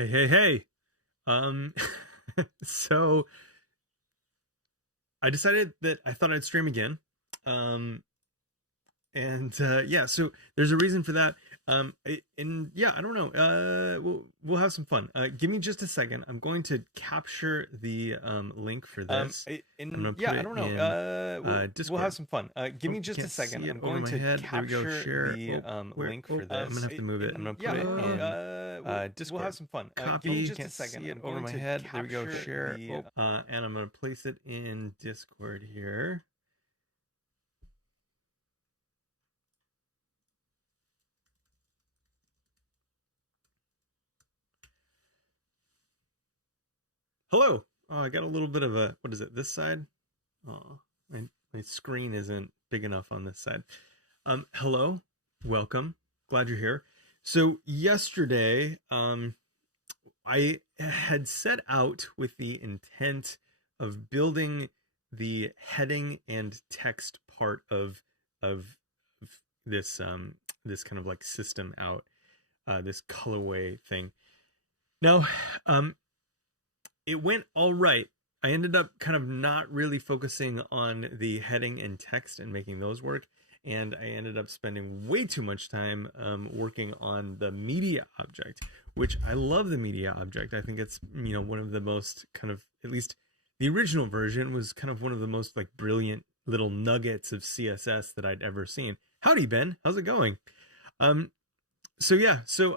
Hey, hey, hey. Um, so I decided that I thought I'd stream again. Um, yeah, so there's a reason for that. And yeah, I don't know. We'll have some fun. Give me just a second. I'm going to capture the link for this. I'm gonna put I it don't know. in We'll have Discord. some fun. Give Oh, me you just a can't second. see it I'm over going my to head. There we go. capture Share. the Oh, where? link for Oh, I'm gonna this. have to move it. I'm gonna put it in We'll Discord. have some fun. Give me copy. just a Can't second. see it I'm over going my to head. There we go. capture Share. the. And I'm gonna place it in Discord here. Hello. Oh, I got a little bit of a, what is it, this side? Oh, my screen isn't big enough on this side. Hello, welcome. Glad you're here. So yesterday, I had set out with the intent of building the heading and text part of this kind of like system out, this colorway thing. Now, um, it went all right. I ended up kind of not really focusing on the heading and text and making those work. And I ended up spending way too much time working on the media object, which I love the media object. I think it's, one of the most kind of, at least the original version was kind of one of the most like brilliant little nuggets of CSS that I'd ever seen. Howdy, Ben. How's it going? Um, so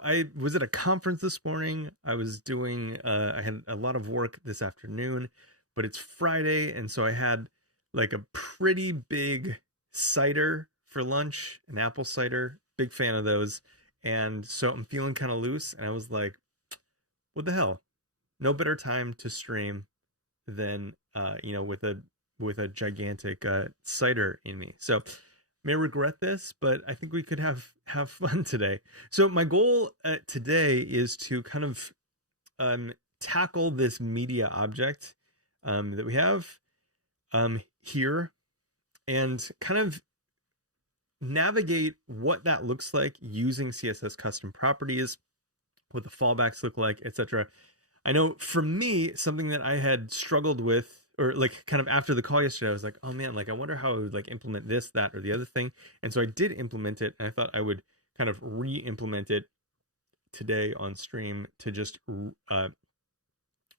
I was at a conference this morning. I was doing I had a lot of work this afternoon, but it's Friday, and so I had like a pretty big cider for lunch, an apple cider. Big fan of those. And so I'm feeling kind of loose, and I was like, what the hell? No better time to stream than with a gigantic cider in me. So may regret this, but I think we could have fun today. So my goal today is to kind of tackle this media object that we have here, and kind of navigate what that looks like using CSS custom properties, what the fallbacks look like, etc. I know for me, something that I had struggled with, or like kind of after the call yesterday, I was like, oh man, like I wonder how I would like implement this, that, or the other thing. And so I did implement it, and I thought I would kind of re-implement it today on stream to just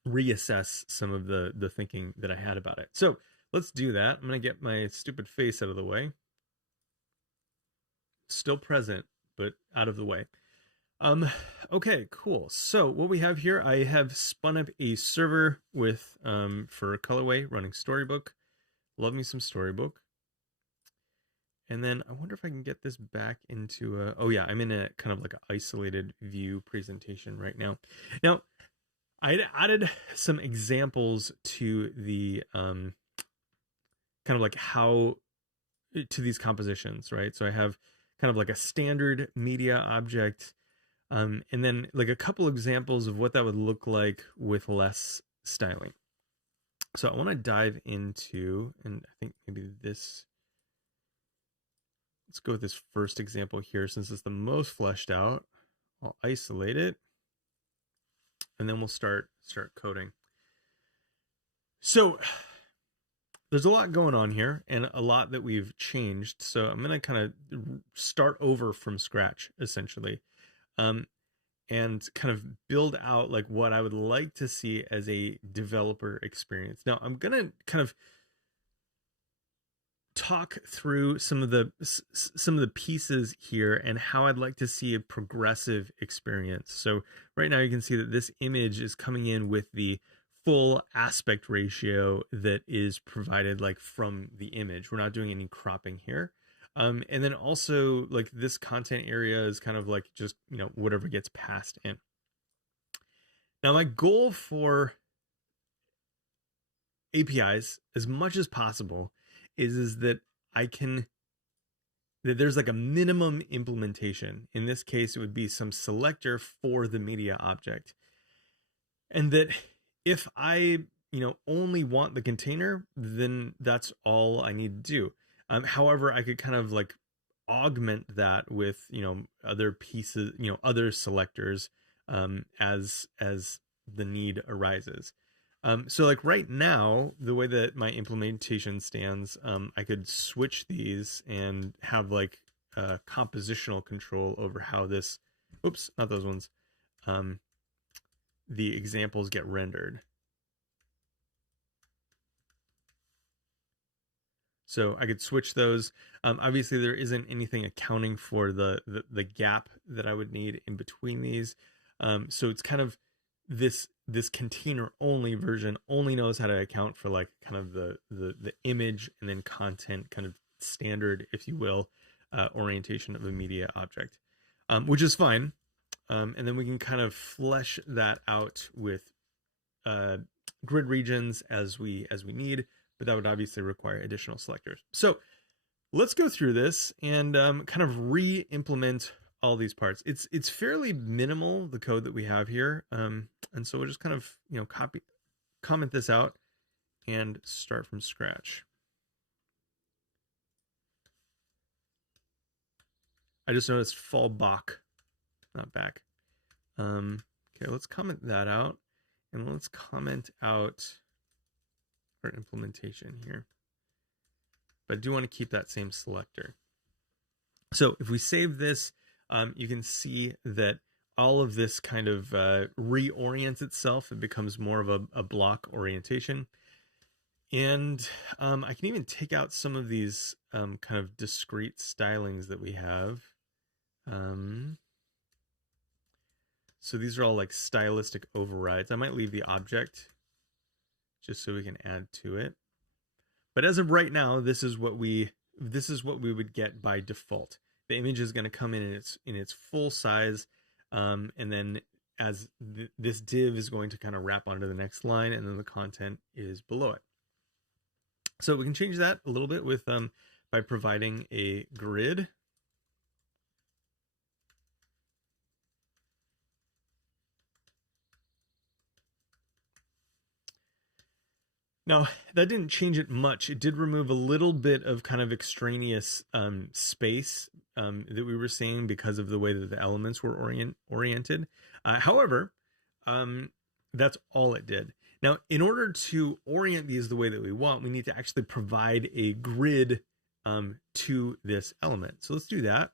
reassess some of the thinking that I had about it. So let's do that. I'm gonna get my stupid face out of the way. Still present, but out of the way. Okay, cool. So what we have here, I have spun up a server with for colorway running Storybook. Love me some Storybook. And then I wonder if I can get this back into a, oh yeah, I'm in a kind of like an isolated view presentation right now. Now, I added some examples to the kind of like how to these compositions, right? So I have kind of like a standard media object, and then like a couple examples of what that would look like with less styling. So I want to dive into, and I think maybe this, let's go with this first example here since it's the most fleshed out. I'll isolate it, and then we'll start coding. So there's a lot going on here and a lot that we've changed. So I'm going to kind of start over from scratch, essentially, and kind of build out like what I would like to see as a developer experience. Now, I'm going to kind of talk through some of the pieces here and how I'd like to see a progressive experience. So right now you can see that this image is coming in with the full aspect ratio that is provided like from the image. We're not doing any cropping here. And then also like this content area is kind of like just, whatever gets passed in. Now my goal for APIs as much as possible is that that there's like a minimum implementation. In this case, it would be some selector for the media object. And that if I, only want the container, then that's all I need to do. However, I could kind of like augment that with, other pieces, other selectors as the need arises. So like right now, the way that my implementation stands, I could switch these and have like compositional control over how this, oops, not those ones, the examples get rendered. So I could switch those. Obviously, there isn't anything accounting for the gap that I would need in between these. So it's kind of this container only version only knows how to account for like kind of the image and then content kind of standard, if you will, orientation of a media object, which is fine. And then we can kind of flesh that out with grid regions as we need, but that would obviously require additional selectors. So let's go through this and kind of re-implement all these parts. It's fairly minimal, the code that we have here, and so we'll just kind of comment this out and start from scratch. I just noticed fall back, not back. Okay, let's comment that out, and let's comment out our implementation here. But I do want to keep that same selector. So if we save this, you can see that all of this kind of reorients itself. It becomes more of a block orientation. And I can even take out some of these kind of discrete stylings that we have. So these are all like stylistic overrides. I might leave the object just so we can add to it. But as of right now, this is what we would get by default. The image is going to come in its full size, and then as this div is going to kind of wrap onto the next line, and then the content is below it. So we can change that a little bit with by providing a grid. Now, that didn't change it much. It did remove a little bit of kind of extraneous space that we were seeing because of the way that the elements were oriented. However, that's all it did. Now, in order to orient these the way that we want, we need to actually provide a grid to this element. So let's do that.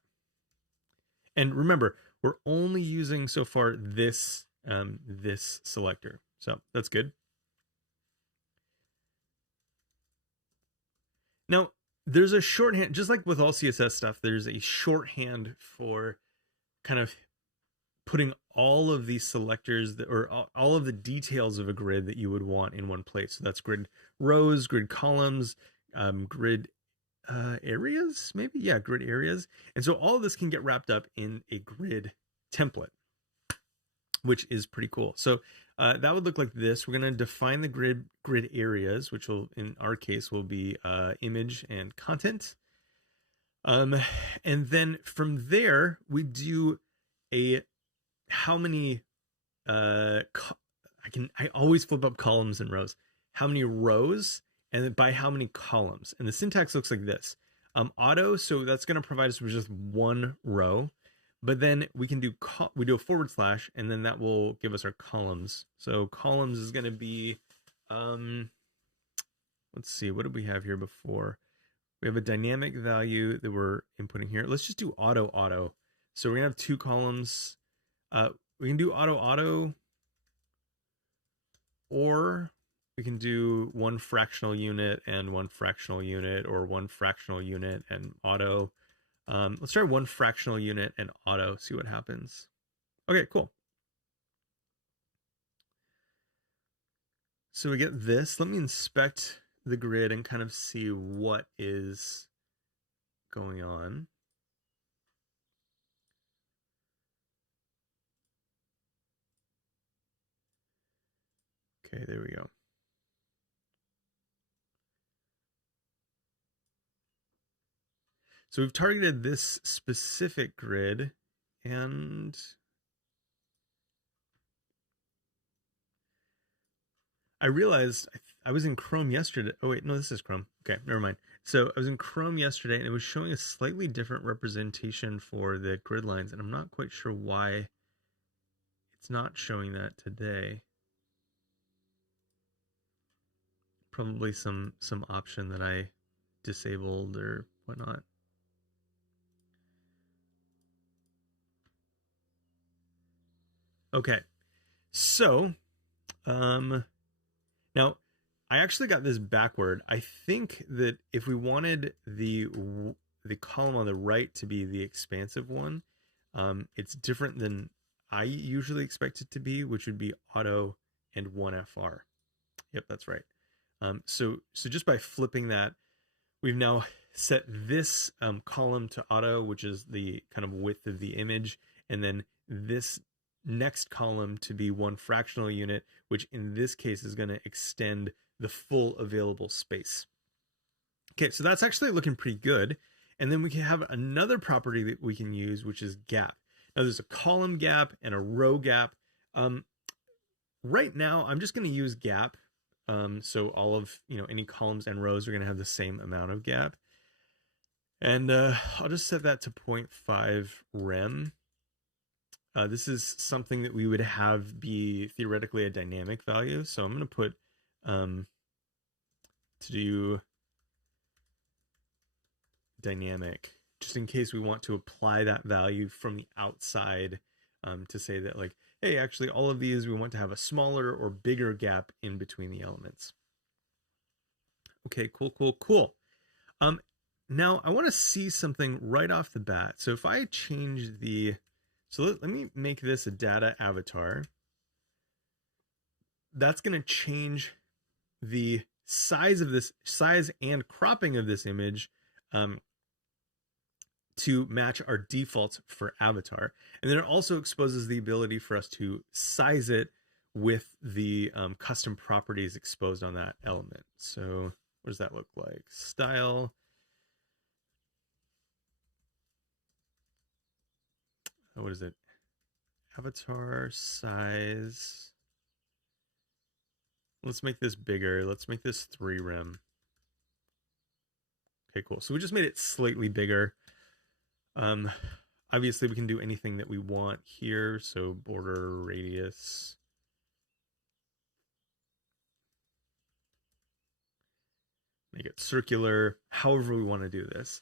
And remember, we're only using so far this selector. So that's good. Now, there's a shorthand, just like with all CSS stuff, there's a shorthand for kind of putting all of these selectors or all of the details of a grid that you would want in one place. So that's grid rows, grid columns, grid areas, maybe? Yeah, grid areas. And so all of this can get wrapped up in a grid template, which is pretty cool. So that would look like this. We're going to define the grid areas, which will, in our case, will be image and content. And then from there, we do how many, I always flip up columns and rows. How many rows and then by how many columns. And the syntax looks like this. Auto, so that's going to provide us with just one row. But then we can do a forward slash, and then that will give us our columns. So columns is going to be, let's see, what did we have here before? We have a dynamic value that we're inputting here. Let's just do auto. So we're going to have two columns. We can do auto, or we can do one fractional unit and one fractional unit, or one fractional unit and auto. Let's try one fractional unit and auto, see what happens. Okay, cool. So we get this. Let me inspect the grid and kind of see what is going on. Okay, there we go. So we've targeted this specific grid, and I realized I was in Chrome yesterday. Oh wait, no, this is Chrome. Okay, never mind. So I was in Chrome yesterday, and it was showing a slightly different representation for the grid lines, and I'm not quite sure why it's it's not showing that today. Probably some option that I disabled or whatnot. Okay, so now I actually got this backward. I think that if we wanted the column on the right to be the expansive one, it's different than I usually expect it to be, which would be auto and 1FR. Yep, that's right. So just by flipping that, we've now set this column to auto, which is the kind of width of the image, and then this next column to be one fractional unit, which in this case is going to extend the full available space. Okay, so that's actually looking pretty good. And then we can have another property that we can use, which is gap. Now there's a column gap and a row gap. Right now, I'm just going to use gap. So all of any columns and rows are going to have the same amount of gap. And I'll just set that to 0.5 rem. This is something that we would have be theoretically a dynamic value. So I'm going to put to do dynamic, just in case we want to apply that value from the outside to say that, like, hey, actually all of these we want to have a smaller or bigger gap in between the elements. Okay, cool. Now I want to see something right off the bat. So if I change so let me make this a data avatar. That's going to change the size and cropping of this image to match our defaults for avatar. And then it also exposes the ability for us to size it with the custom properties exposed on that element. So what does that look like? Style. What is it? Avatar size. Let's make this bigger. Let's make this 3 rem. Okay, cool. So we just made it slightly bigger. Obviously we can do anything that we want here. So border radius. Make it circular, however we want to do this.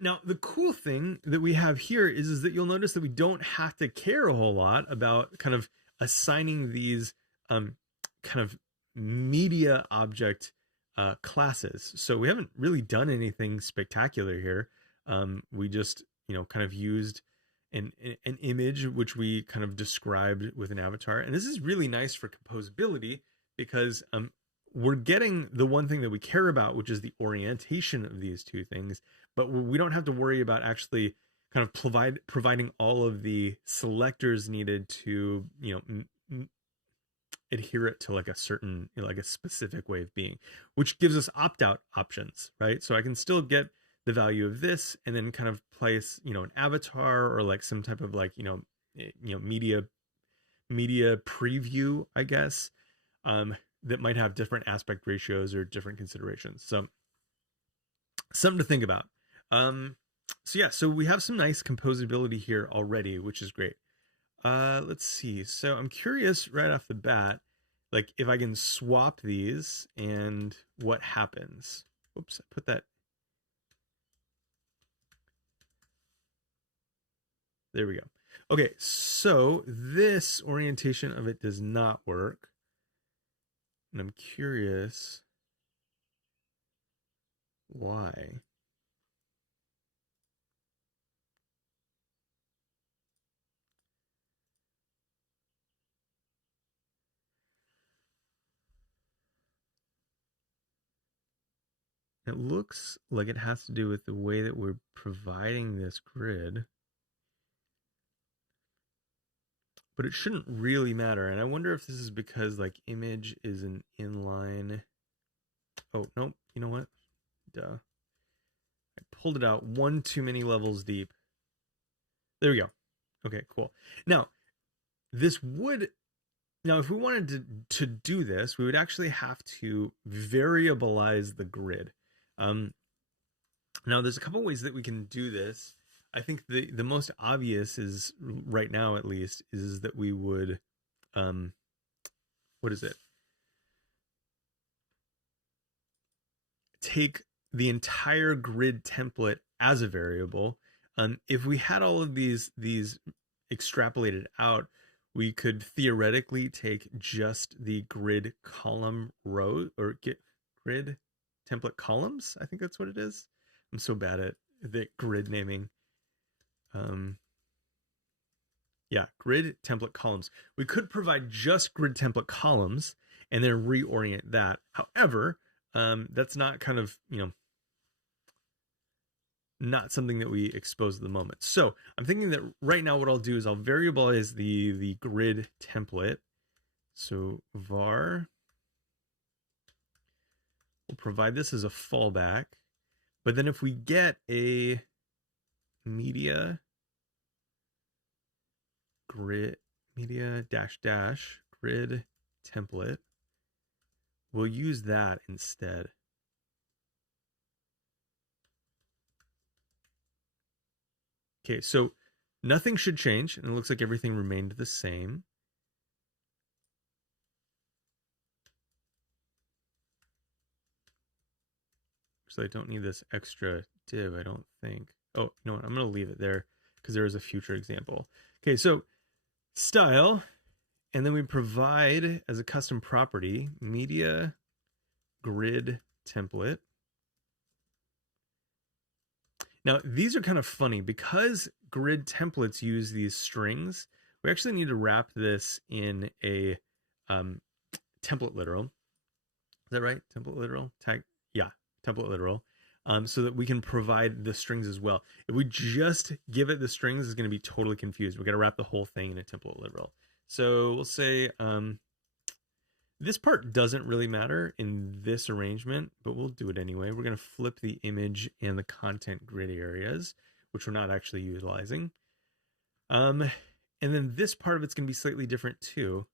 Now, the cool thing that we have here is that you'll notice that we don't have to care a whole lot about kind of assigning these kind of media object classes. So we haven't really done anything spectacular here. We just, kind of used an image, which we kind of described with an avatar. And this is really nice for composability because we're getting the one thing that we care about, which is the orientation of these two things, but we don't have to worry about actually kind of providing all of the selectors needed to, adhere it to like a certain, like a specific way of being, which gives us opt-out options, right? So I can still get the value of this and then kind of place, an avatar or like some type of like, media preview, I guess, that might have different aspect ratios or different considerations. So something to think about. So we have some nice composability here already, which is great. Let's see. So I'm curious right off the bat, like if I can swap these and what happens. Whoops, I put that. There we go. Okay, so this orientation of it does not work. And I'm curious why. It looks like it has to do with the way that we're providing this grid. But it shouldn't really matter. And I wonder if this is because like image is an inline. Oh, nope. You know what? Duh. I pulled it out one too many levels deep. There we go. Okay, cool. Now, if we wanted to do this, we would actually have to variabilize the grid. Now, there's a couple ways that we can do this. I think the most obvious is right now, at least, is that we would, what is it? Take the entire grid template as a variable. If we had all of these extrapolated out, we could theoretically take just the grid column row, or get grid template columns. I think that's what it is. I'm so bad at the grid naming. Yeah, grid template columns. We could provide just grid template columns and then reorient that. However, that's not kind of, not something that we expose at the moment. So I'm thinking that right now what I'll do is I'll variabilize the grid template. So var, we'll provide this as a fallback. But then if we get a media grid, media dash dash grid template, we'll use that instead. Okay, so nothing should change, and it looks like everything remained the same. So I don't need this extra div, I don't think. Oh, you know what? I'm going to leave it there because there is a future example. Okay, so style, and then we provide as a custom property media grid template. Now, these are kind of funny because grid templates use these strings. We actually need to wrap this in a template literal. Is that right? Template literal tag. Yeah, template literal. So that we can provide the strings as well. If we just give it the strings, it's going to be totally confused. We've got to wrap the whole thing in a template literal. So we'll say this part doesn't really matter in this arrangement, but we'll do it anyway. We're going to flip the image and the content grid areas, which we're not actually utilizing. And then this part of it's going to be slightly different too.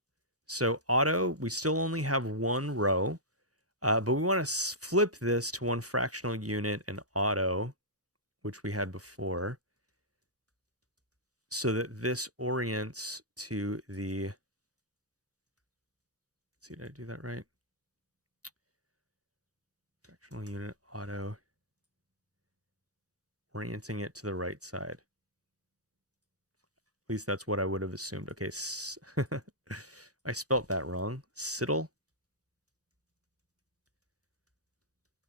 So auto, we still only have one row, but we want to flip this to one fractional unit and auto, which we had before, so that this orients to the, let's see, did I do that right? Fractional unit auto, orienting it to the right side. At least that's what I would have assumed. Okay, I spelt that wrong. Siddle.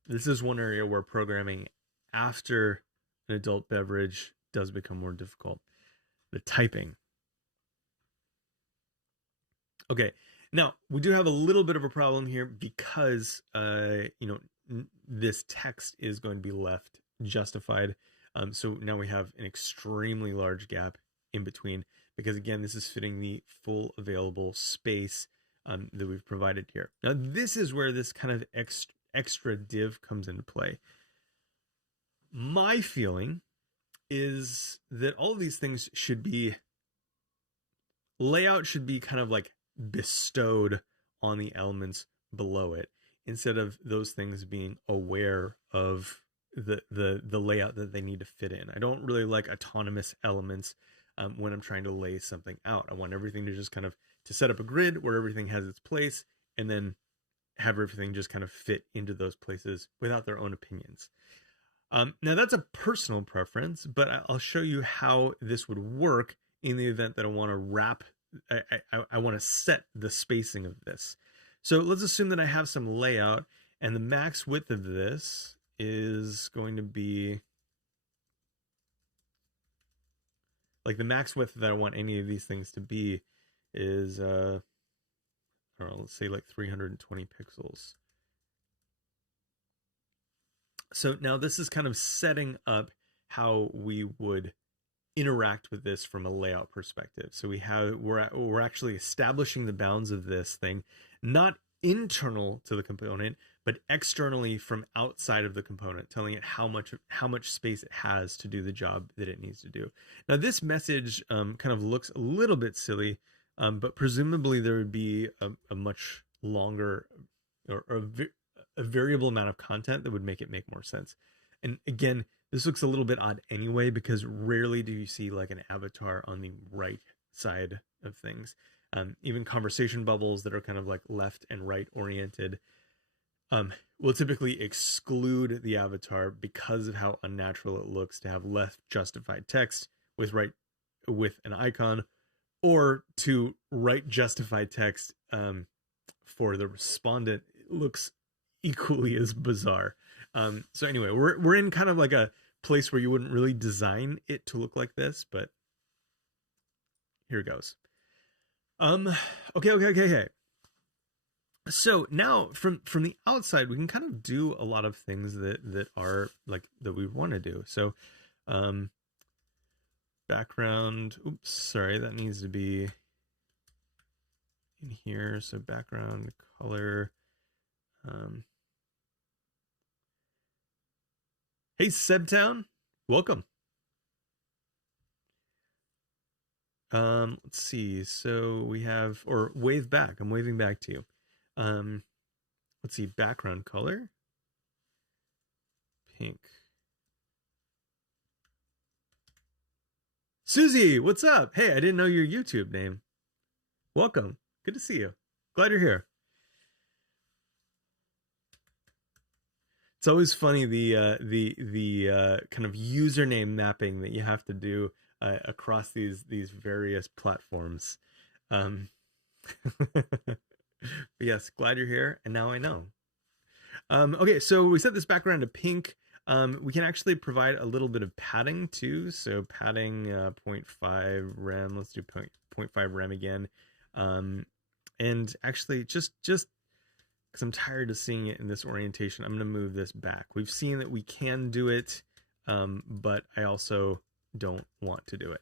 This is one area where programming after an adult beverage does become more difficult. The typing. Okay, now we do have a little bit of a problem here because this text is going to be left justified. So now we have an extremely large gap in between because, again, this is fitting the full available space that we've provided here. Now, this is where this kind of extra div comes into play. My feeling is that all of these things should be, layout should be kind of like bestowed on the elements below it instead of those things being aware of the layout that they need to fit in. I don't really like autonomous elements when I'm trying to lay something out. I want everything to just kind of to set up a grid where everything has its place and then have everything just kind of fit into those places without their own opinions. Now that's a personal preference, but I'll show you how this would work in the event that I want to wrap, I want to set the spacing of this. So let's assume that I have some layout and the max width of this is going to be like the max width that I want any of these things to be is, I don't know, let's say like 320 pixels. So now this is kind of setting up how we would interact with this from a layout perspective. So we're actually establishing the bounds of this thing, not internal to the component, but externally from outside of the component, telling it how much space it has to do the job that it needs to do. Now this message kind of looks a little bit silly, but presumably there would be a much longer or a variable amount of content that would make it make more sense. And again, This looks a little bit odd anyway, because rarely do you see like an avatar on the right side of things. Even conversation bubbles that are kind of like left and right oriented will typically exclude the avatar because of how unnatural it looks to have left justified text with an icon, or to right justified text for the respondent. It looks equally as bizarre. So anyway, we're in kind of like a place where you wouldn't really design it to look like this, but here it goes. Okay. So now from the outside, we can kind of do a lot of things that are like that we want to do. So background, oops, sorry, that needs to be in here. So background color. Hey, Sebtown, welcome. Let's see. So we have, or wave back. I'm waving back to you. Let's see. Background color. Pink. Susie, what's up? Hey, I didn't know your YouTube name. Welcome. Good to see you. Glad you're here. It's always funny the kind of username mapping that you have to do across these various platforms. Yes, glad you're here, and now I know. Okay, so we set this background to pink. We can actually provide a little bit of padding too. So padding 0.5 rem. Let's do 0.5 rem again. And actually, just because I'm tired of seeing it in this orientation, I'm going to move this back. We've seen that we can do it, but I also don't want to do it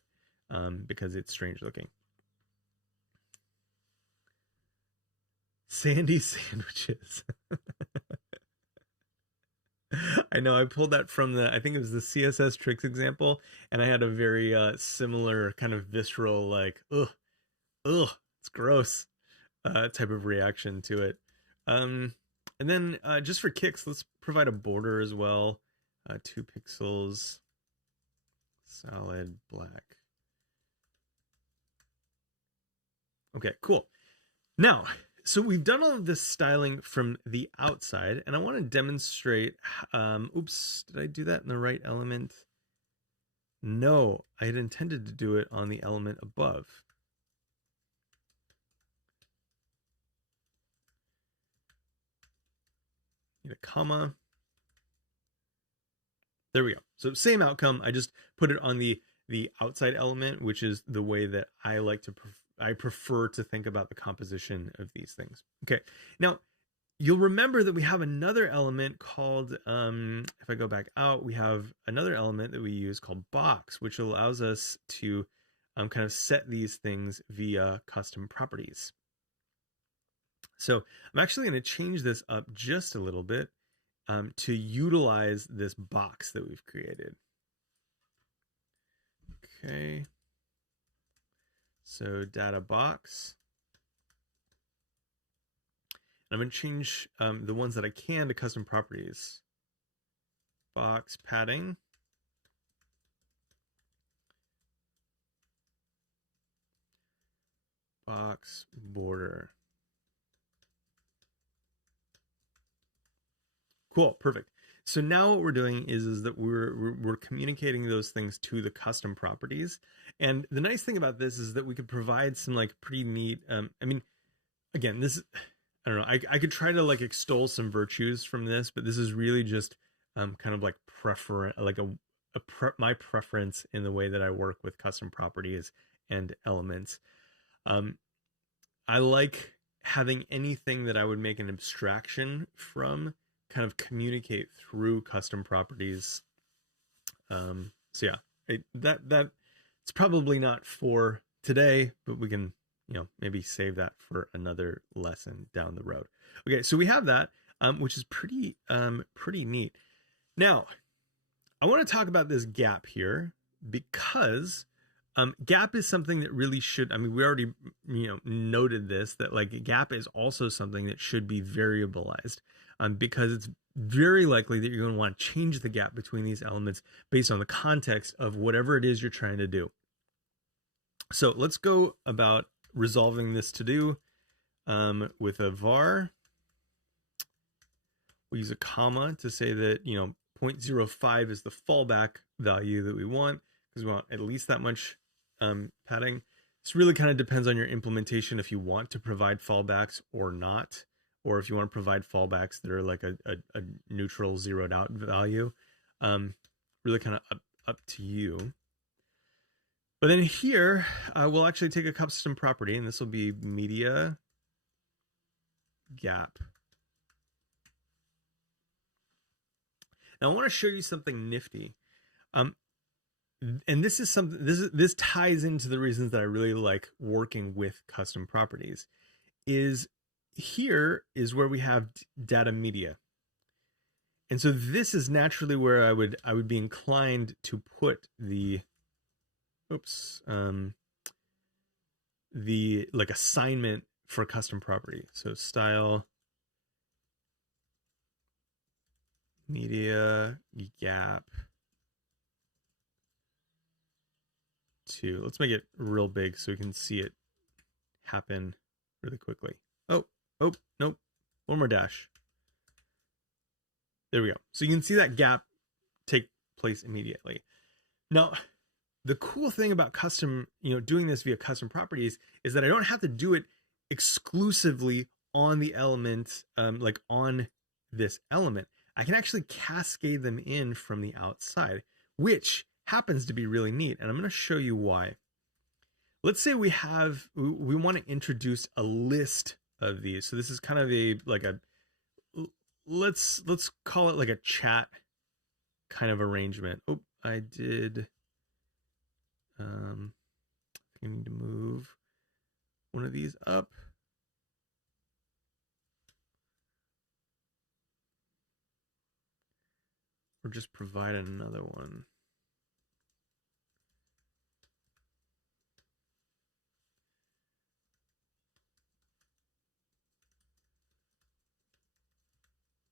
because it's strange looking. Sandy sandwiches. I know, I pulled that from I think it was the CSS tricks example, and I had a very similar kind of visceral, like, ugh, it's gross type of reaction to it. And then just for kicks, let's provide a border as well. 2 pixels, solid black. Okay, cool. Now, so we've done all of this styling from the outside, and I want to demonstrate, oops, did I do that in the right element? No, I had intended to do it on the element above. Need a comma. There we go. So same outcome. I just put it on the outside element, which is the way that I like to I prefer to think about the composition of these things. Okay. Now, you'll remember that we have another element called, if I go back out, we have another element that we use called box, which allows us to kind of set these things via custom properties. So I'm actually going to change this up just a little bit to utilize this box that we've created. Okay. So data box. I'm going to change the ones that I can to custom properties. Box padding. Box border. Cool, perfect. So now what we're doing is that we're communicating those things to the custom properties. And the nice thing about this is that we could provide some like pretty neat, I mean, again, this, I don't know, I could try to like extol some virtues from this, but this is really just kind of like my preference in the way that I work with custom properties and elements. I like having anything that I would make an abstraction from kind of communicate through custom properties. So yeah, it's probably not for today, but we can, maybe save that for another lesson down the road. Okay, so we have that, which is pretty neat. Now, I want to talk about this gap here because gap is something that really should, I mean, we already, noted this, that like gap is also something that should be variabilized. because it's very likely that you're going to want to change the gap between these elements based on the context of whatever it is you're trying to do. So let's go about resolving this to do with a var. We use a comma to say that, 0.05 is the fallback value that we want, because we want at least that much padding. This really kind of depends on your implementation if you want to provide fallbacks or not, or if you want to provide fallbacks that are like a neutral zeroed out value. Really kind of up to you. But then here, we'll actually take a custom property, and this will be media gap. Now I want to show you something nifty. And this is something, this ties into the reasons that I really like working with custom properties. Is here is where we have data media. And so this is naturally where I would be inclined to put the like assignment for a custom property. So style media gap to, let's make it real big so we can see it happen really quickly. Oh, nope. One more dash. There we go. So you can see that gap take place immediately. Now, the cool thing about custom, doing this via custom properties is that I don't have to do it exclusively on the element, like on this element. I can actually cascade them in from the outside, which happens to be really neat. And I'm going to show you why. Let's say we want to introduce a list of these. So this is kind of let's call it like a chat kind of arrangement. Oh, I did. I need to move one of these up. Or just provide another one.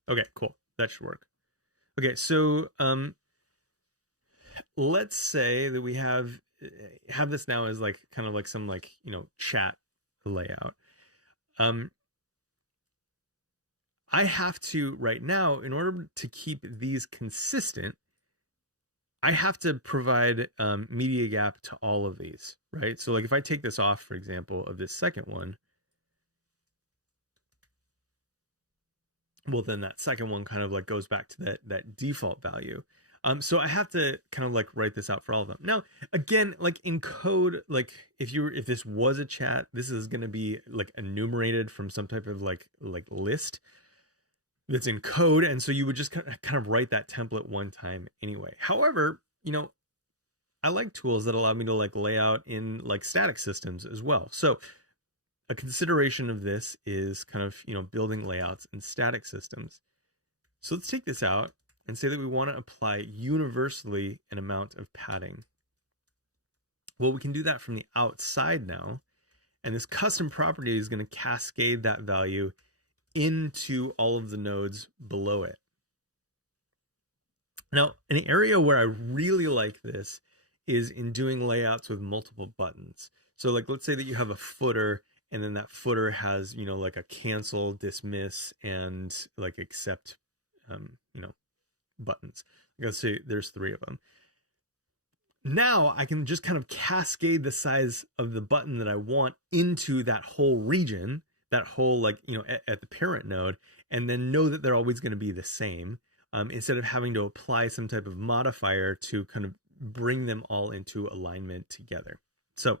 Okay, cool. That should work. Okay, so let's say that we have this now as like kind of like some chat layout. I have to right now, in order to keep these consistent, I have to provide media gap to all of these, right? So like if I take this off, for example, of this second one, well, then that second one kind of like goes back to that default value. So I have to kind of like write this out for all of them. Now, again, like in code, like if this was a chat, this is going to be like enumerated from some type of like list that's in code. And so you would just kind of write that template one time anyway. However, I like tools that allow me to like lay out in like static systems as well. So a consideration of this is kind of, building layouts in static systems. So let's take this out and say that we want to apply universally an amount of padding. Well, we can do that from the outside now. And this custom property is going to cascade that value into all of the nodes below it. Now, an area where I really like this is in doing layouts with multiple buttons. So like, let's say that you have a footer, and then that footer has, like a cancel, dismiss, and like accept, buttons. Let's say there's 3 of them. Now I can just kind of cascade the size of the button that I want into that whole region, that whole at the parent node, and then know that they're always going to be the same, instead of having to apply some type of modifier to kind of bring them all into alignment together. So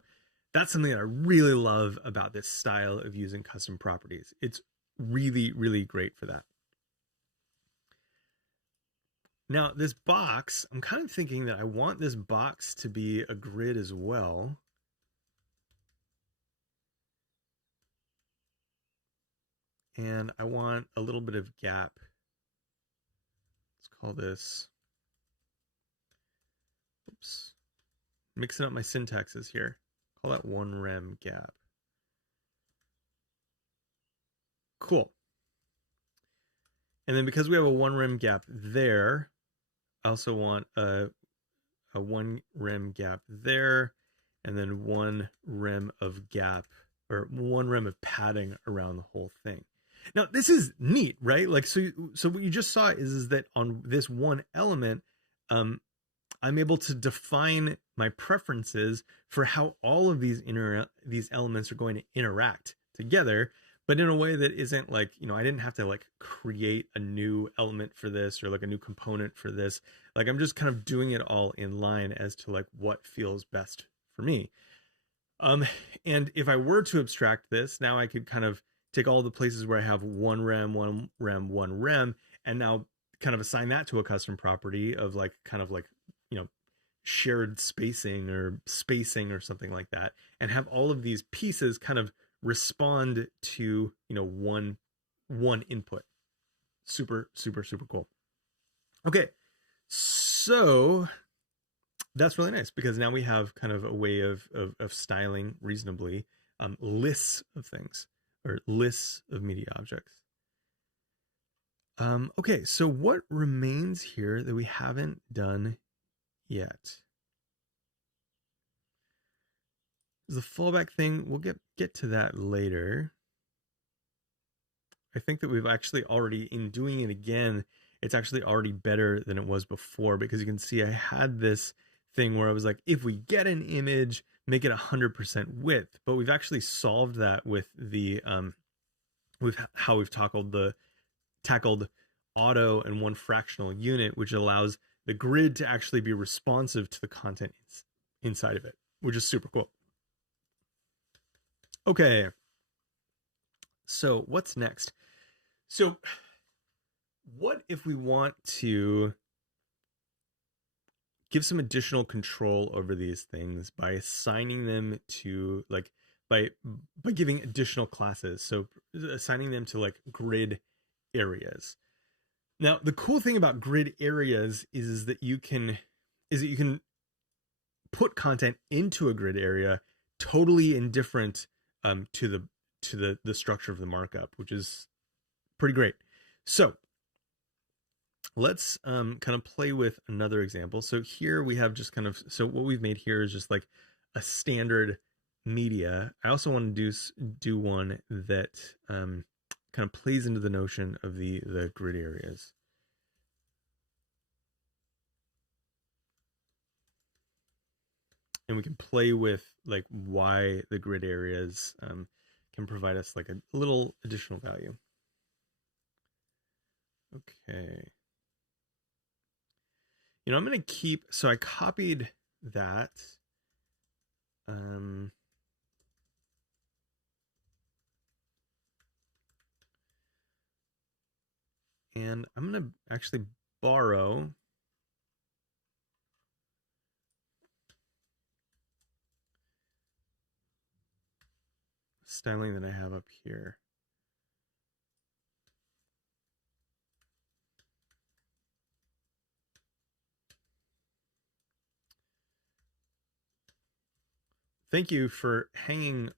that's something that I really love about this style of using custom properties. It's really, really great for that. Now, this box, I'm kind of thinking that I want this box to be a grid as well. And I want a little bit of gap. Let's call this, oops, mixing up my syntaxes here. Call that 1 rem gap. Cool. And then because we have a 1 rem gap there, I also want a 1 rem gap there, and then 1 rem of gap, or 1 rem of padding around the whole thing. Now this is neat, right? Like, so what you just saw is that on this one element, I'm able to define my preferences for how all of these elements are going to interact together, but in a way that isn't like, I didn't have to like create a new element for this or like a new component for this. Like, I'm just kind of doing it all in line as to like what feels best for me. And if I were to abstract this, now I could kind of take all the places where I have 1 rem, 1 rem, 1 rem, and now kind of assign that to a custom property of like, kind of like, shared spacing or something like that, and have all of these pieces kind of respond to, one input. Super, super, super cool. Okay. So that's really nice because now we have kind of a way of styling reasonably lists of things, or lists of media objects. Okay, so what remains here that we haven't done yet? The fallback thing, we'll get to that later. I think that we've actually already, in doing it again, it's actually already better than it was before, because you can see I had this thing where I was like, if we get an image, make it 100% width, but we've actually solved that with the with how we've tackled auto and 1 fractional unit, which allows the grid to actually be responsive to the content inside of it, which is super cool. Okay, so what's next? So what if we want to give some additional control over these things by assigning them to like, by giving additional classes, so assigning them to like grid areas. Now, the cool thing about grid areas is that you can put content into a grid area totally indifferent to the structure of the markup, which is pretty great. So let's kind of play with another example. So here we have just kind of, so what we've made here is just like a standard media. I also want to do one that kind of plays into the notion of the grid areas. And we can play with like why the grid areas can provide us like a little additional value. Okay. I'm going to keep, so I copied that. And I'm going to actually borrow styling that I have up here. Thank you for hanging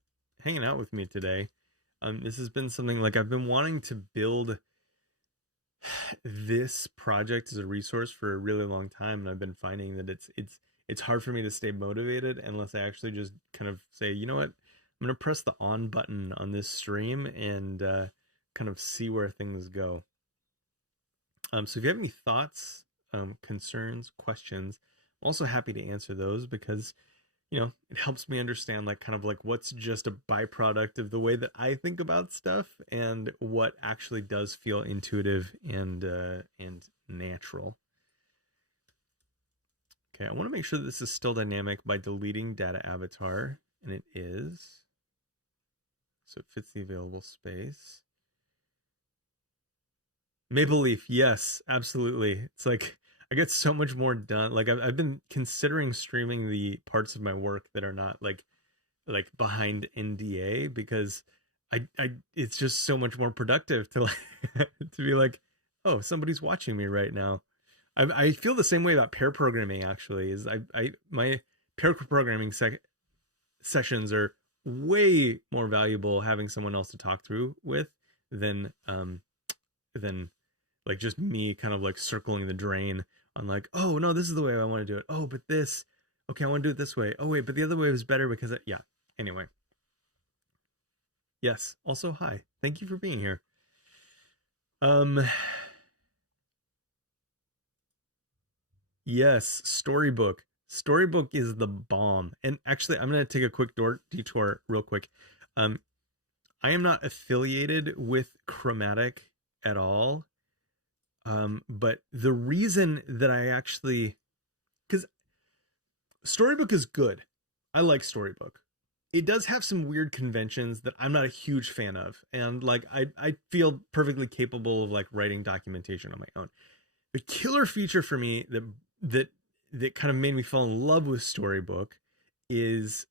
out with me today. This has been something like I've been wanting to build this project as a resource for a really long time, and I've been finding that it's hard for me to stay motivated unless I actually just kind of say, you know what, I'm gonna press the on button on this stream and kind of see where things go. So if you have any thoughts, concerns, questions, I'm also happy to answer those, because it helps me understand like kind of like what's just a byproduct of the way that I think about stuff and what actually does feel intuitive and natural. Okay, I want to make sure that this is still dynamic by deleting data avatar, and it is. So it fits the available space. Maple Leaf, yes, absolutely. It's like I get so much more done. Like I've been considering streaming the parts of my work that are not like behind NDA, because I it's just so much more productive to like to be like, oh, somebody's watching me right now. I feel the same way about pair programming actually. Is my pair programming sessions are way more valuable having someone else to talk through with than like just me kind of like circling the drain on like, oh no, this is the way I want to do it. Oh, but this, okay, I want to do it this way. Oh wait, but the other way was better because yeah. Anyway, yes. Also, hi. Thank you for being here. Yes, Storybook. Storybook is the bomb. And actually, I'm gonna take a quick detour real quick. I am not affiliated with Chromatic at all. But the reason that I actually, because Storybook is good. I like Storybook. It does have some weird conventions that I'm not a huge fan of. And like, I feel perfectly capable of like writing documentation on my own. The killer feature for me that kind of made me fall in love with Storybook is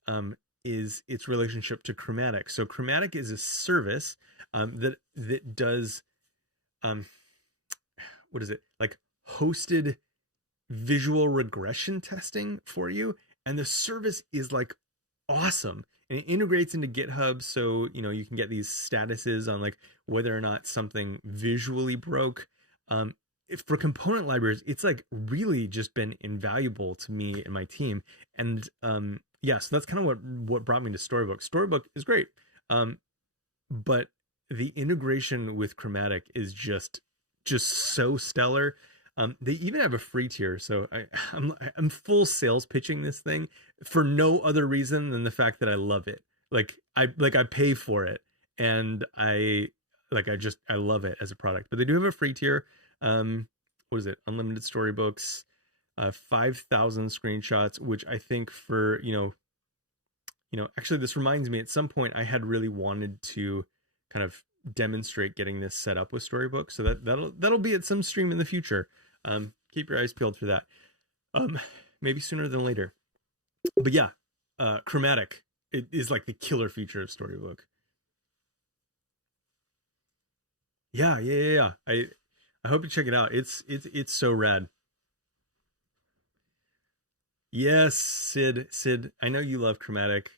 its relationship to Chromatic. So Chromatic is a service that does what is it, like hosted visual regression testing for you, and the service is like awesome, and it integrates into GitHub, so you know you can get these statuses on like whether or not something visually broke. For component libraries, it's like really just been invaluable to me and my team. And yeah, so that's kind of what brought me to Storybook. Storybook is great, but the integration with Chromatic is just so stellar. They even have a free tier, so I'm full sales pitching this thing for no other reason than the fact that I love it. I pay for it, and I love it as a product. But they do have a free tier. What is it? Unlimited storybooks, 5,000 screenshots, which I think for actually this reminds me, at some point I had really wanted to kind of demonstrate getting this set up with Storybook, so that'll be at some stream in the future. Keep your eyes peeled for that. Maybe sooner than later. But yeah, Chromatic, it is like the killer feature of Storybook. Yeah. I hope you check it out. It's so rad. Yes, Sid. I know you love Chromatic.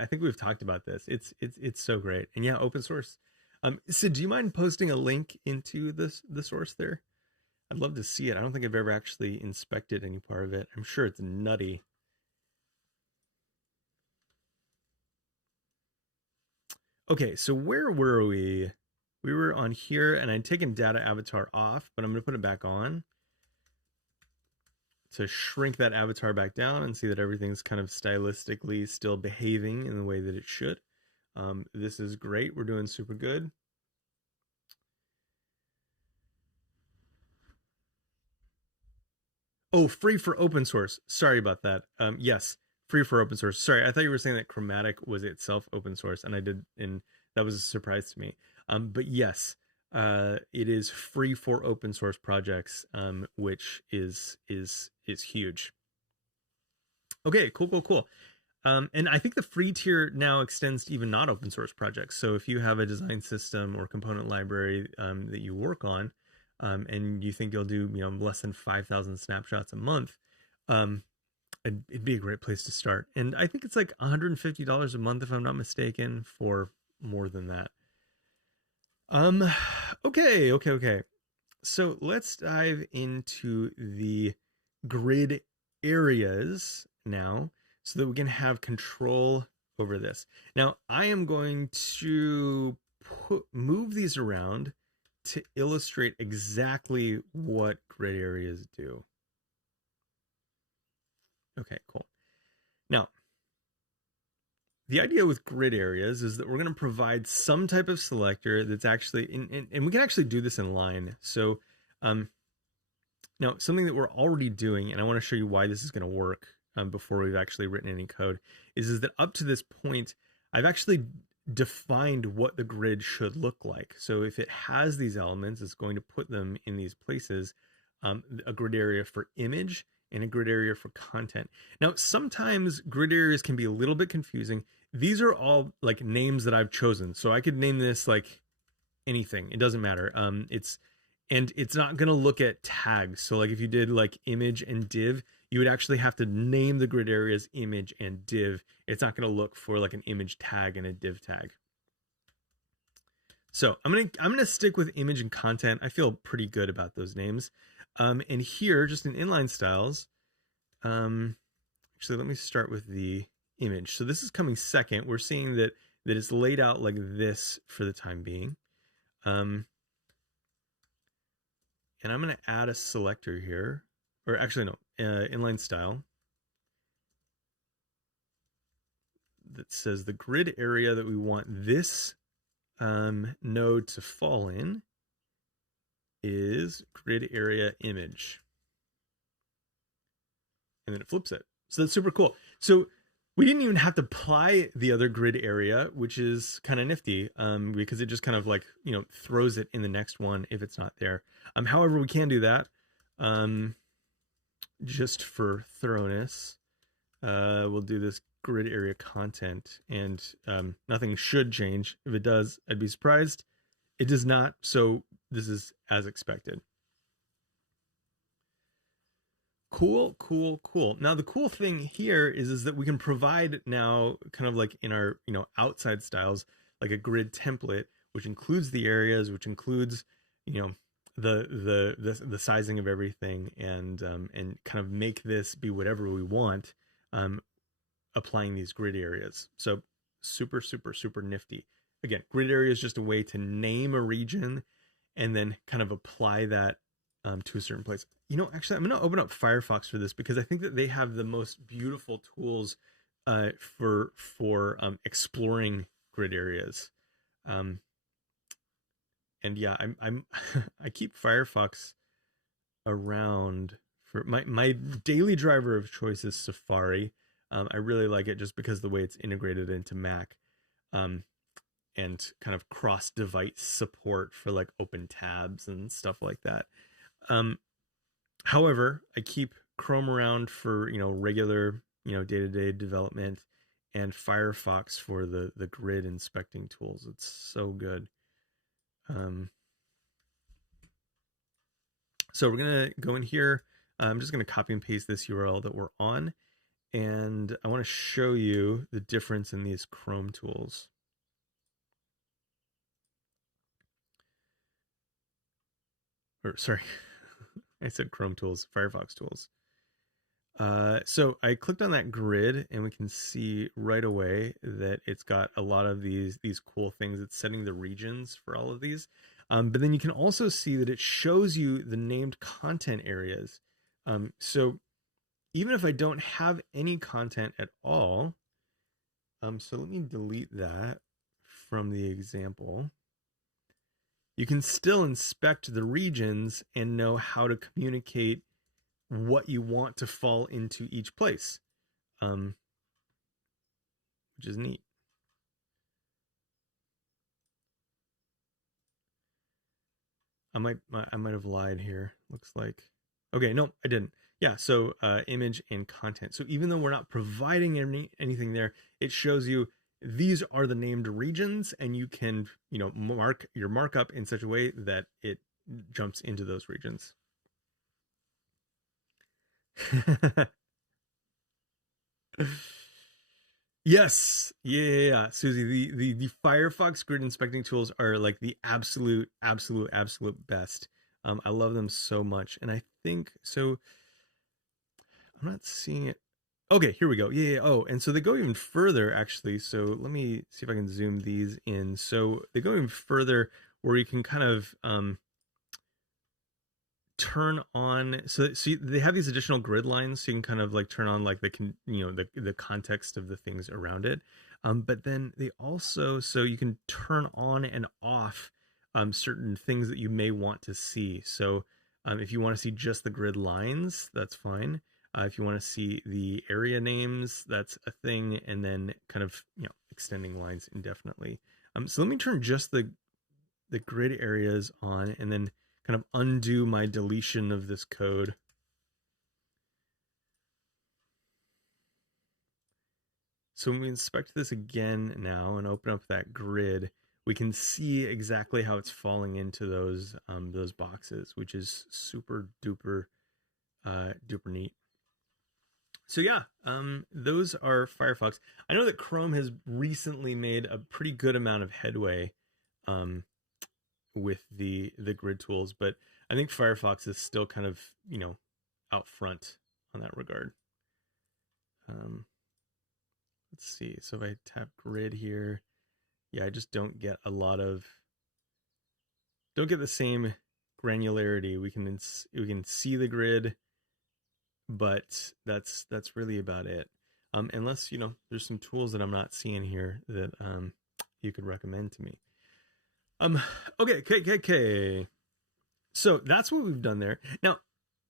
I think we've talked about this. It's so great. And yeah, open source. Sid, do you mind posting a link into the source there? I'd love to see it. I don't think I've ever actually inspected any part of it. I'm sure it's nutty. Okay, so where were we? We were on here, and I'd taken data avatar off, but I'm going to put it back on to shrink that avatar back down and see that everything's kind of stylistically still behaving in the way that it should. This is great. We're doing super good. Oh, free for open source. Sorry about that. Yes, free for open source. Sorry, I thought you were saying that Chromatic was itself open source, and that was a surprise to me. But yes, it is free for open source projects, which is huge. Okay, cool. And I think the free tier now extends to even not open source projects. So if you have a design system or component library that you work on, and you think you'll do less than 5,000 snapshots a month, it'd be a great place to start. And I think it's like $150 a month, if I'm not mistaken, for more than that. Okay. So let's dive into the grid areas now, so that we can have control over this. Now, I am going to move these around to illustrate exactly what grid areas do. Okay, cool. Now, the idea with grid areas is that we're going to provide some type of selector that's actually, and we can actually do this in line. So now something that we're already doing, and I want to show you why this is going to work before we've actually written any code, is that up to this point, I've actually defined what the grid should look like. So if it has these elements, it's going to put them in these places, a grid area for image and a grid area for content. Now, sometimes grid areas can be a little bit confusing. These are all like names that I've chosen. So I could name this like anything. It doesn't matter. It's not going to look at tags. So like if you did like image and div, you would actually have to name the grid areas image and div. It's not going to look for like an image tag and a div tag. So I'm gonna stick with image and content. I feel pretty good about those names. And here, just in inline styles, actually, let me start with the image. So this is coming second. We're seeing that it's laid out like this for the time being. And I'm going to add a selector here, or actually no, inline style that says the grid area that we want this node to fall in is grid area image. And then it flips it. So that's super cool. So we didn't even have to apply the other grid area, which is kind of nifty, because it just kind of like, throws it in the next one if it's not there. However, we can do that just for thoroughness. We'll do this grid area content, and nothing should change. If it does, I'd be surprised. It does not, so this is as expected. Cool. Now the cool thing here is that we can provide now kind of like in our outside styles like a grid template, which includes the areas, which includes the sizing of everything, and kind of make this be whatever we want, applying these grid areas. So super nifty. Again, grid area is just a way to name a region and then kind of apply that to a certain place. Actually, I'm going to open up Firefox for this because I think that they have the most beautiful tools for exploring grid areas. And yeah, I'm I keep Firefox around for my daily driver of choice is Safari. I really like it just because of the way it's integrated into Mac, and kind of cross-device support for like open tabs and stuff like that. However, I keep Chrome around for, regular, day-to-day development, and Firefox for the grid inspecting tools. It's so good. So we're going to go in here. I'm just going to copy and paste this URL that we're on, and I want to show you the difference in these Chrome tools. Or sorry, I said Chrome tools, Firefox tools. So I clicked on that grid, and we can see right away that it's got a lot of these cool things. It's setting the regions for all of these. But then you can also see that it shows you the named content areas. So even if I don't have any content at all, so let me delete that from the example. You can still inspect the regions and know how to communicate what you want to fall into each place, which is neat. I might have lied here. Looks like, okay, no, I didn't. Yeah, so image and content. So even though we're not providing anything there, it shows you these are the named regions, and you can, mark your markup in such a way that it jumps into those regions. Yes. Yeah. Susie, the Firefox grid inspecting tools are like the absolute best. I love them so much. And I think, so I'm not seeing it. Okay, here we go. Yeah. Oh, and so they go even further, actually. So let me see if I can zoom these in. So they go even further where you can kind of turn on. So they have these additional grid lines, so you can kind of like turn on like the context of the things around it. But then they also, so you can turn on and off certain things that you may want to see. So if you want to see just the grid lines, that's fine. If you want to see the area names, that's a thing, and then kind of extending lines indefinitely. So let me turn just the grid areas on, and then kind of undo my deletion of this code. So when we inspect this again now and open up that grid, we can see exactly how it's falling into those boxes, which is super duper neat. So yeah, those are Firefox. I know that Chrome has recently made a pretty good amount of headway with the grid tools, but I think Firefox is still kind of, out front on that regard. Let's see. So if I tap grid here, yeah, I just don't get the same granularity. We can see the grid, but that's really about it. Unless, there's some tools that I'm not seeing here that you could recommend to me. Okay. So that's what we've done there. Now,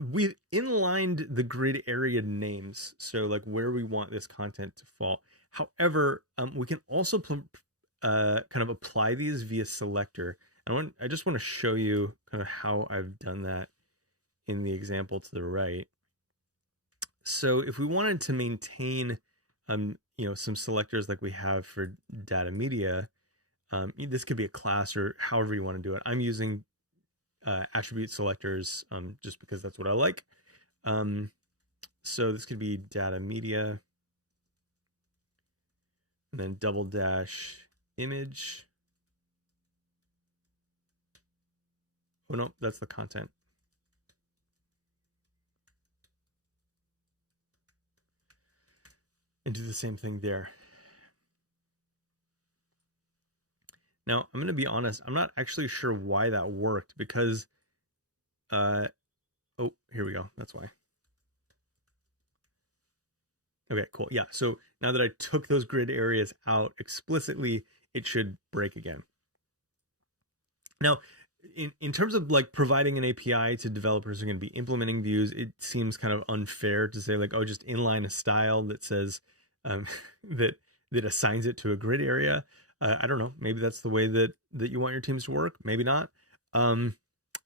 we've inlined the grid area names, so like where we want this content to fall. However, we can also kind of apply these via selector. I just want to show you kind of how I've done that in the example to the right. So if we wanted to maintain, some selectors like we have for data media, this could be a class or however you want to do it. I'm using attribute selectors just because that's what I like. So this could be data media, and then -- image. Oh no, that's the content. And do the same thing there. Now, I'm going to be honest, I'm not actually sure why that worked because, oh, here we go. That's why. Okay, cool. Yeah, so now that I took those grid areas out explicitly, it should break again. Now, in terms of like providing an API to developers who are going to be implementing views, it seems kind of unfair to say like, oh, just inline a style that says that assigns it to a grid area. I don't know. Maybe that's the way that you want your teams to work. Maybe not.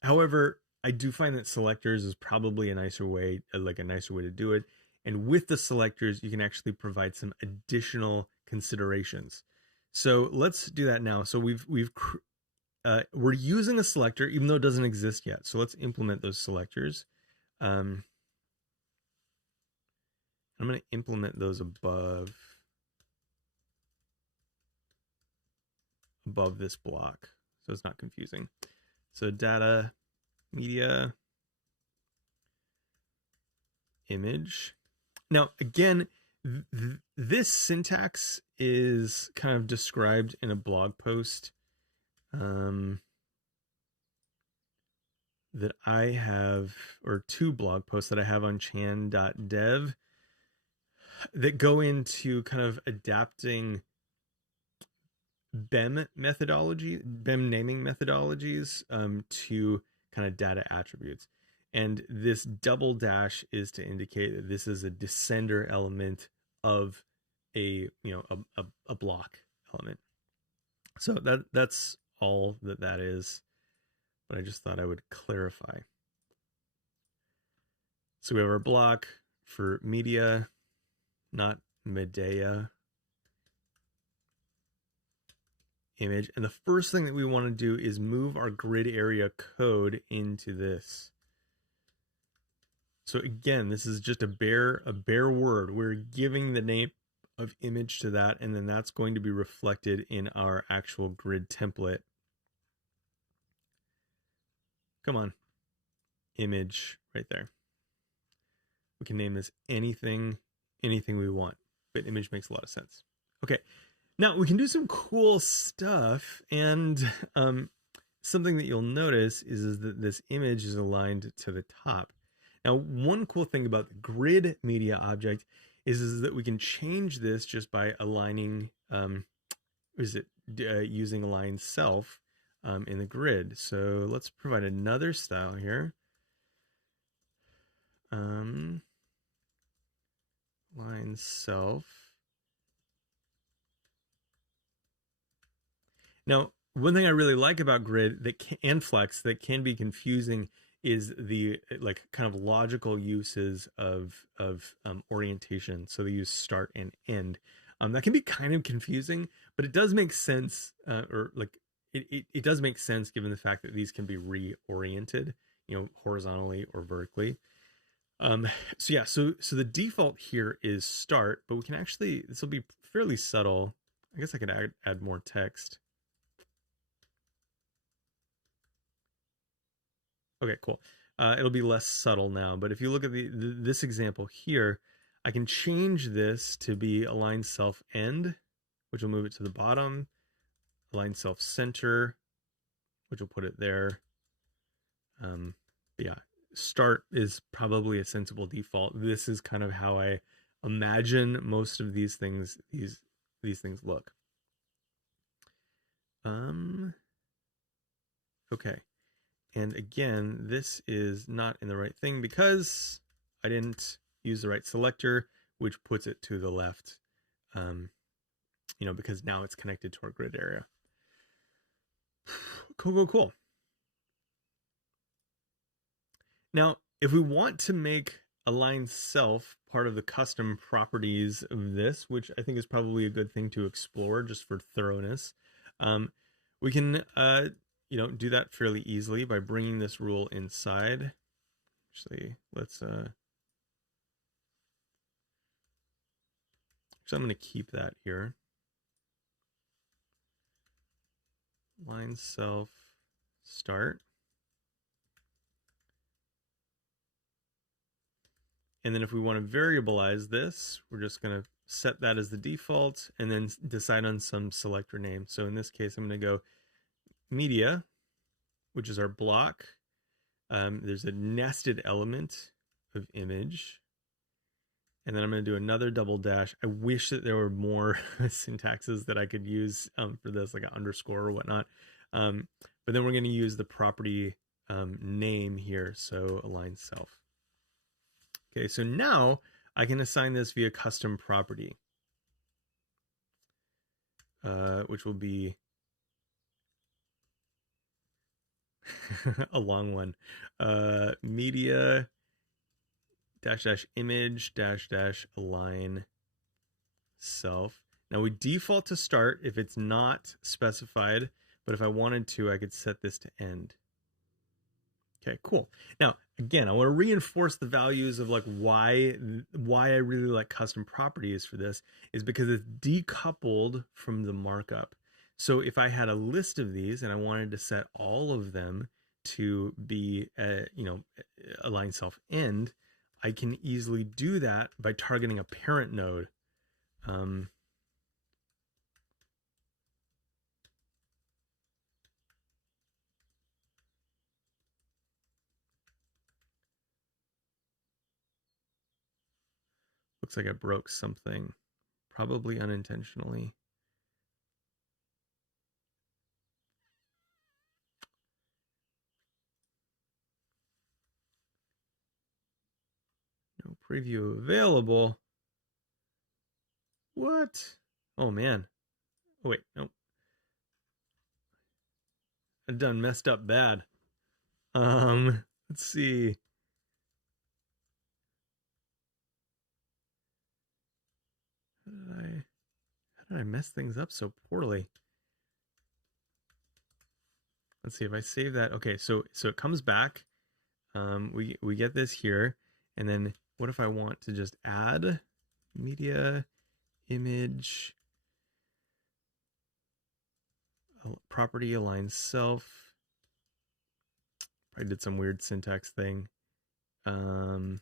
However, I do find that selectors is probably a nicer way to do it. And with the selectors, you can actually provide some additional considerations. So let's do that now. So we're using a selector even though it doesn't exist yet. So let's implement those selectors. I'm going to implement those above this block, so it's not confusing. So data, media, image. Now, again, this syntax is kind of described in a blog post that I have, or 2 blog posts that I have on chan.dev that go into kind of adapting BEM naming methodologies to kind of data attributes. And this double dash is to indicate that this is a descender element of a block element. So that's all that is, but I just thought I would clarify. So we have our block for media, not Medea, image. And the first thing that we want to do is move our grid area code into this. So again, this is just a bare word. We're giving the name of image to that, and then that's going to be reflected in our actual grid template. Come on, image right there. We can name this anything we want, but image makes a lot of sense. Okay, now we can do some cool stuff, and something that you'll notice is that this image is aligned to the top. Now, one cool thing about the grid media object is that we can change this just by aligning, using align self in the grid. So let's provide another style here. Align self. Now, one thing I really like about grid and flex that can be confusing is the kind of logical uses of orientation. So they use start and end. That can be kind of confusing, but it does make sense, it does make sense given the fact that these can be reoriented, horizontally or vertically. So the default here is start, but we can actually, this will be fairly subtle. I guess I could add more text. Okay, cool. It'll be less subtle now, but if you look at this example here, I can change this to be align self end, which will move it to the bottom, align self center, which will put it there. Yeah, start is probably a sensible default. This is kind of how I imagine most of these things look. Okay. And again, this is not in the right thing because I didn't use the right selector, which puts it to the left, because now it's connected to our grid area. Cool. Now, if we want to make align self part of the custom properties of this, which I think is probably a good thing to explore just for thoroughness, we can do that fairly easily by bringing this rule inside. Actually, so I'm going to keep that here. Line self start. And then if we want to variabilize this, we're just going to set that as the default and then decide on some selector name. So in this case, I'm going to go media, which is our block. There's a nested element of image. And then I'm going to do another double dash. I wish that there were more syntaxes that I could use for this, like an underscore or whatnot. But then we're going to use the property name here. So align self. Okay, so now I can assign this via custom property, which will be a long one. Media --image --align self. Now we default to start if it's not specified, but if I wanted to, I could set this to end. Okay, cool. Now, again, I want to reinforce the values of like why I really like custom properties for this is because it's decoupled from the markup. So if I had a list of these and I wanted to set all of them to be, align self end, I can easily do that by targeting a parent node. Looks like I broke something, probably unintentionally. No preview available. What? Oh man. Oh wait, no. I done messed up bad. Let's see. How did I mess things up so poorly? Let's see if I save that. Okay, so it comes back. We get this here, and then what if I want to just add media image property align self? I did some weird syntax thing. And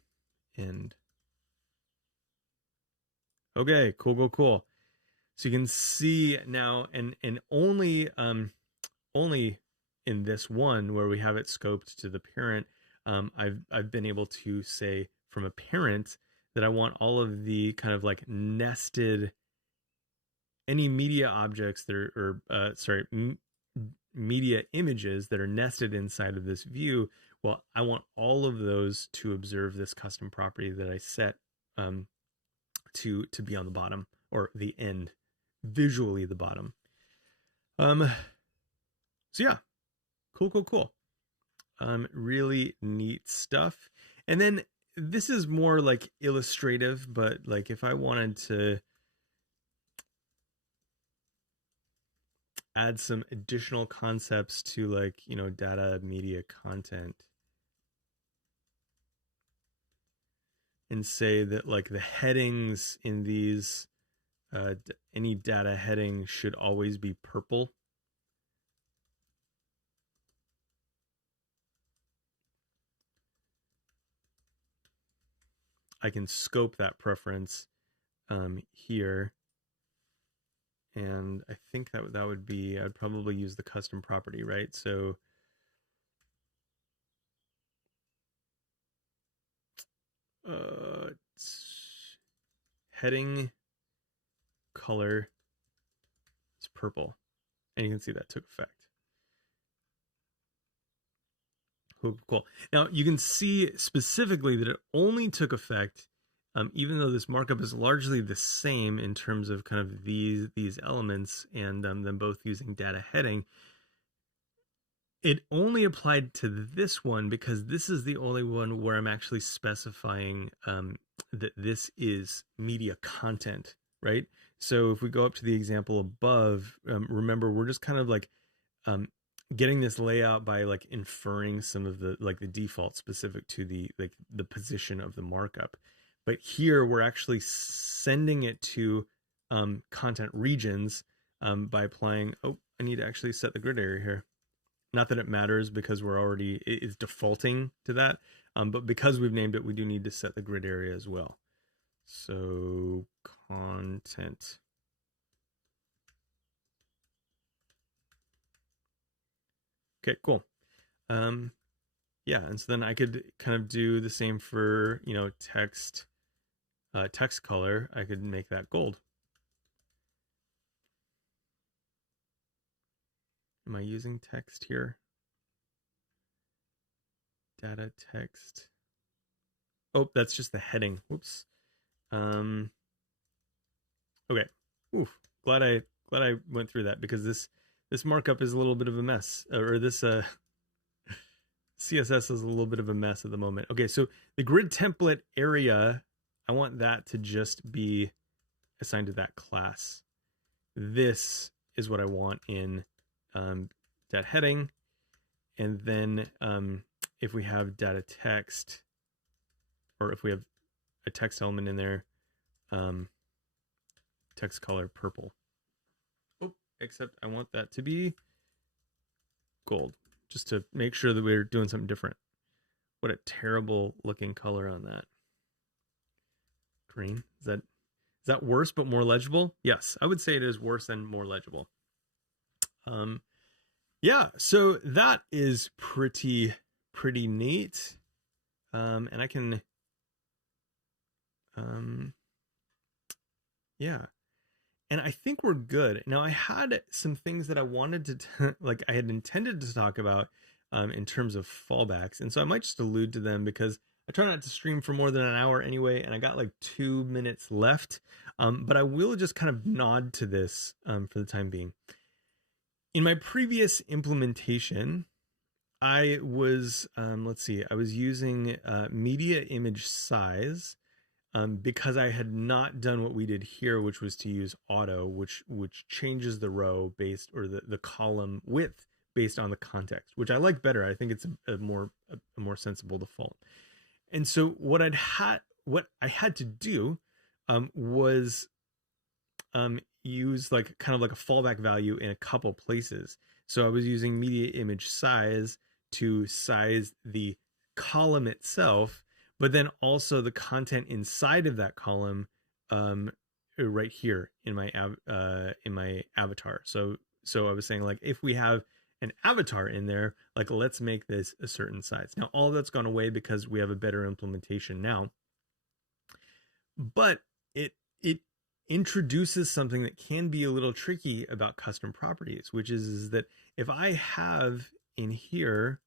okay, cool. So you can see now, and only in this one where we have it scoped to the parent, I've been able to say from a parent that I want all of the kind of like nested any media objects that are, media images that are nested inside of this view. Well, I want all of those to observe this custom property that I set to be on the bottom or the end, visually the bottom. So yeah, cool. Really neat stuff. And then this is more like illustrative, but like if I wanted to add some additional concepts to like, data media content and say that like the headings in these, any data heading should always be purple. I can scope that preference here. And I think that would be, I'd probably use the custom property, right? So heading color is purple. And you can see that took effect. Cool. Now you can see specifically that it only took effect, even though this markup is largely the same in terms of kind of these elements and them both using data heading. It only applied to this one because this is the only one where I'm actually specifying that this is media content, right? So if we go up to the example above, remember we're just kind of like getting this layout by like inferring some of the like the default specific to the position of the markup. But here we're actually sending it to content regions by applying, I need to actually set the grid area here. Not that it matters because it's defaulting to that, but because we've named it, we do need to set the grid area as well. So content. Okay, cool. Yeah, and so then I could kind of do the same for, text color. I could make that gold. Am I using text here? Data text. Oh, that's just the heading. Whoops. Okay. Oof. Glad I went through that because this markup is a little bit of a mess, or this CSS is a little bit of a mess at the moment. Okay, so the grid template area, I want that to just be assigned to that class. This is what I want in that heading. And then if we have data text, or if we have a text element in there, text color purple. Oh, except I want that to be gold, just to make sure that we're doing something different. What a terrible looking color on that. Green. Is that worse but more legible? Yes, I would say it is worse and more legible. Yeah, so that is pretty neat. And I can yeah. And I think we're good. Now I had some things that I wanted to I had intended to talk about in terms of fallbacks. And so I might just allude to them because I try not to stream for more than an hour anyway, and I got like 2 minutes left. But I will just kind of nod to this for the time being. In my previous implementation, I was, I was using media image size because I had not done what we did here, which was to use auto, which changes the row based, or the column width based on the context, which I like better. I think it's a more sensible default. And so what I had to do was use kind of like a fallback value in a couple places. So I was using media image size to size the column itself, but then also the content inside of that column right here in my avatar. So I was saying, like, if we have an avatar in there, like, let's make this a certain size. Now all that's gone away because we have a better implementation now, but it introduces something that can be a little tricky about custom properties, which is that if I have in here,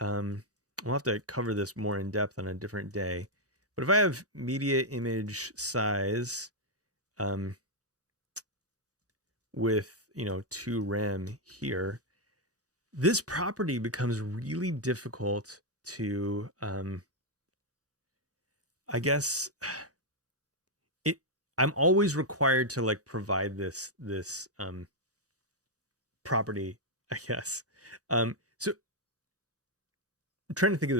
we'll have to cover this more in depth on a different day, but if I have media image size with 2 rem here, this property becomes really difficult to I guess I'm always required to provide this property, I guess. So I'm trying to think of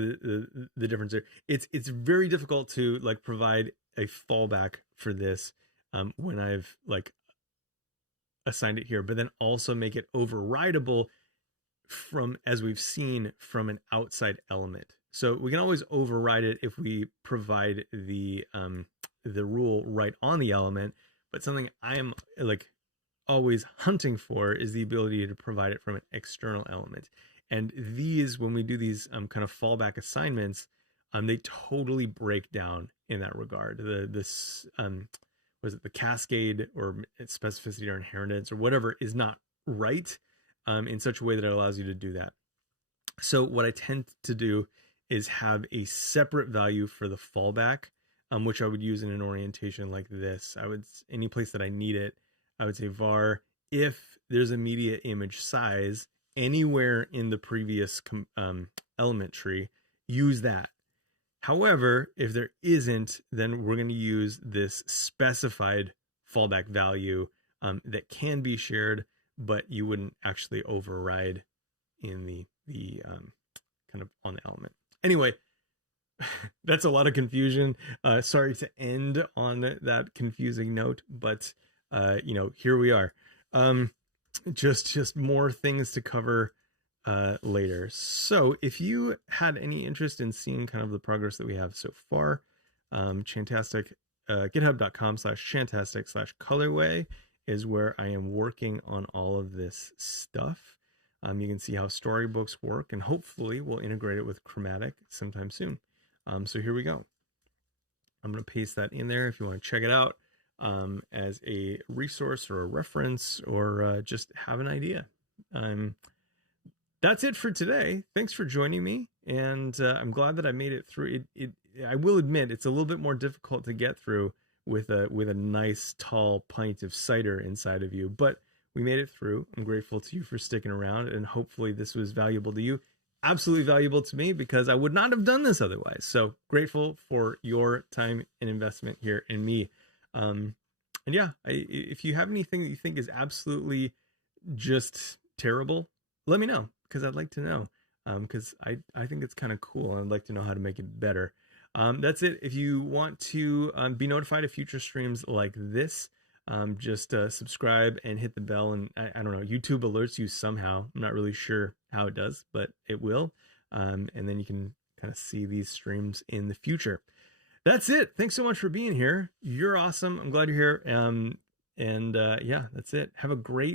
the difference there. It's very difficult to provide a fallback for this when I've assigned it here, but then also make it overridable from, as we've seen, from an outside element. So we can always override it if we provide the rule right on the element. But something I am like always hunting for is the ability to provide it from an external element. And these, when we do these kind of fallback assignments, they totally break down in that regard. Was it the cascade or specificity or inheritance or whatever is not right in such a way that it allows you to do that. So what I tend to do is have a separate value for the fallback, which I would use in an orientation like this. Any place that I need it, I would say var if there's a media image size anywhere in the previous element tree, use that. However, if there isn't, then we're going to use this specified fallback value that can be shared, but you wouldn't actually override in the kind of on the element. Anyway, that's a lot of confusion. Sorry to end on that confusing note, but here we are. Just more things to cover later. So if you had any interest in seeing kind of the progress that we have so far, Chantastic, github.com/chantastic/colorway is where I am working on all of this stuff. You can see how storybooks work, and hopefully we'll integrate it with Chromatic sometime soon. So here we go. I'm going to paste that in there if you want to check it out as a resource or a reference, or just have an idea. That's it for today. Thanks for joining me, and I'm glad that I made it through. I will admit it's a little bit more difficult to get through with a nice tall pint of cider inside of you, but we made it through. I'm grateful to you for sticking around, and hopefully this was valuable to you. Absolutely valuable to me, because I would not have done this otherwise. So grateful for your time and investment here in me. And yeah, if you have anything that you think is absolutely just terrible, let me know, because I'd like to know, because I think it's kind of cool. I'd like to know how to make it better. That's it. If you want to be notified of future streams like this, just subscribe and hit the bell. And I don't know, YouTube alerts you somehow. I'm not really sure how it does, but it will. And then you can kind of see these streams in the future. That's it. Thanks so much for being here. You're awesome. I'm glad you're here. Yeah, that's it. Have a great